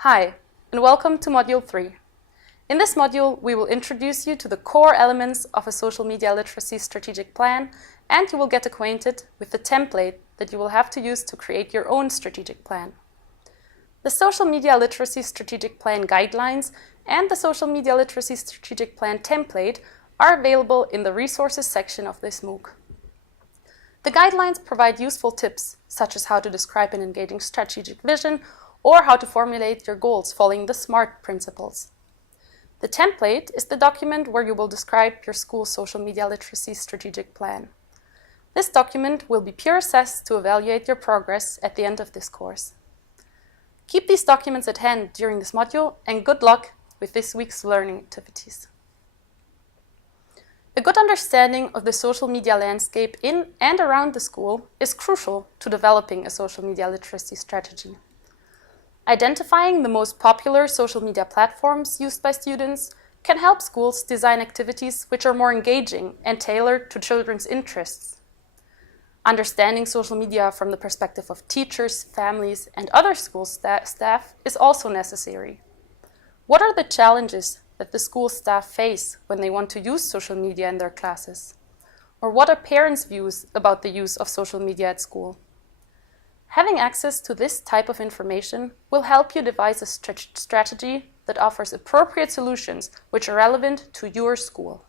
Hi, and welcome to Module 3. In this module, we will introduce you to the core elements of a social media literacy strategic plan, and you will get acquainted with the template that you will have to use to create your own strategic plan. The Social Media Literacy Strategic Plan guidelines and the Social Media Literacy Strategic Plan template are available in the resources section of this MOOC. The guidelines provide useful tips, such as how to describe an engaging strategic vision or how to formulate your goals following the SMART principles. The template is the document where you will describe your school's social media literacy strategic plan. This document will be peer assessed to evaluate your progress at the end of this course. Keep these documents at hand during this module, and good luck with this week's learning activities. A good understanding of the social media landscape in and around the school is crucial to developing a social media literacy strategy. Identifying the most popular social media platforms used by students can help schools design activities which are more engaging and tailored to children's interests. Understanding social media from the perspective of teachers, families, and other school staff is also necessary. What are the challenges that the school staff face when they want to use social media in their classes? Or what are parents' views about the use of social media at school? Having access to this type of information will help you devise a strategy that offers appropriate solutions which are relevant to your school.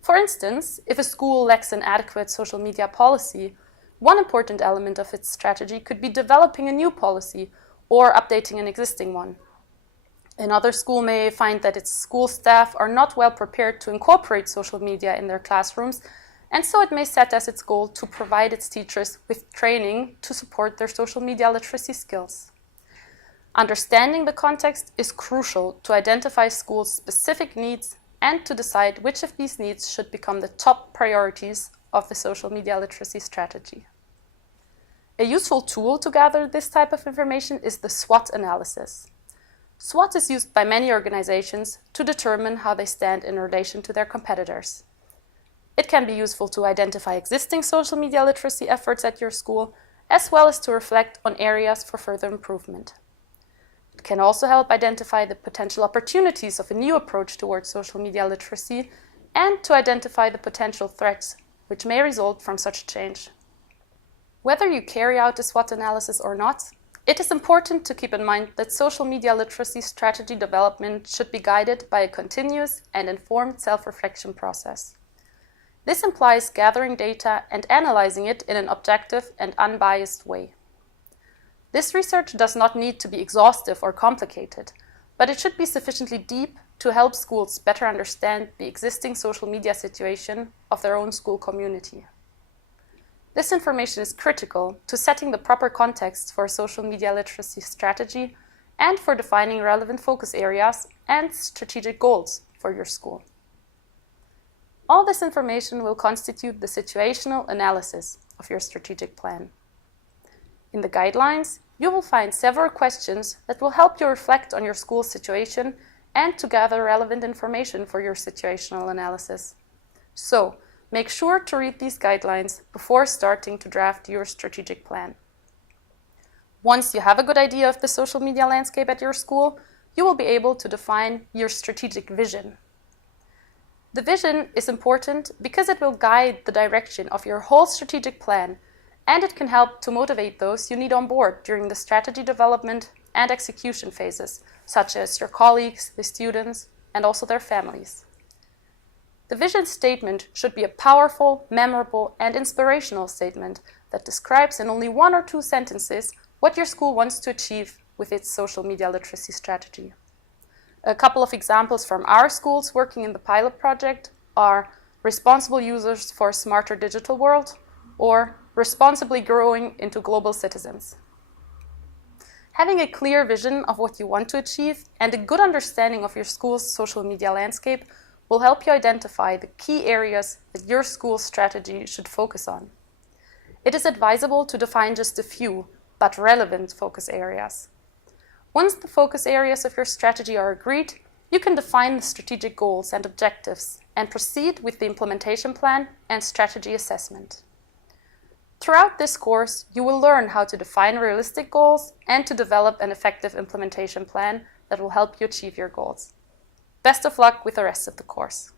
For instance, if a school lacks an adequate social media policy, one important element of its strategy could be developing a new policy or updating an existing one. Another school may find that its school staff are not well prepared to incorporate social media in their classrooms, and so it may set as its goal to provide its teachers with training to support their social media literacy skills. Understanding the context is crucial to identify schools' specific needs and to decide which of these needs should become the top priorities of the social media literacy strategy. A useful tool to gather this type of information is the SWOT analysis. SWOT is used by many organizations to determine how they stand in relation to their competitors. It can be useful to identify existing social media literacy efforts at your school, as well as to reflect on areas for further improvement. It can also help identify the potential opportunities of a new approach towards social media literacy and to identify the potential threats which may result from such change. Whether you carry out a SWOT analysis or not, it is important to keep in mind that social media literacy strategy development should be guided by a continuous and informed self-reflection process. This implies gathering data and analyzing it in an objective and unbiased way. This research does not need to be exhaustive or complicated, but it should be sufficiently deep to help schools better understand the existing social media situation of their own school community. This information is critical to setting the proper context for a social media literacy strategy and for defining relevant focus areas and strategic goals for your school. All this information will constitute the situational analysis of your strategic plan. In the guidelines, you will find several questions that will help you reflect on your school's situation and to gather relevant information for your situational analysis. So, make sure to read these guidelines before starting to draft your strategic plan. Once you have a good idea of the social media landscape at your school, you will be able to define your strategic vision. The vision is important because it will guide the direction of your whole strategic plan, and it can help to motivate those you need on board during the strategy development and execution phases, such as your colleagues, the students, and also their families. The vision statement should be a powerful, memorable, and inspirational statement that describes in only 1 or 2 sentences what your school wants to achieve with its social media literacy strategy. A couple of examples from our schools working in the pilot project are responsible users for a smarter digital world or responsibly growing into global citizens. Having a clear vision of what you want to achieve and a good understanding of your school's social media landscape will help you identify the key areas that your school's strategy should focus on. It is advisable to define just a few, but relevant focus areas. Once the focus areas of your strategy are agreed, you can define the strategic goals and objectives and proceed with the implementation plan and strategy assessment. Throughout this course, you will learn how to define realistic goals and to develop an effective implementation plan that will help you achieve your goals. Best of luck with the rest of the course.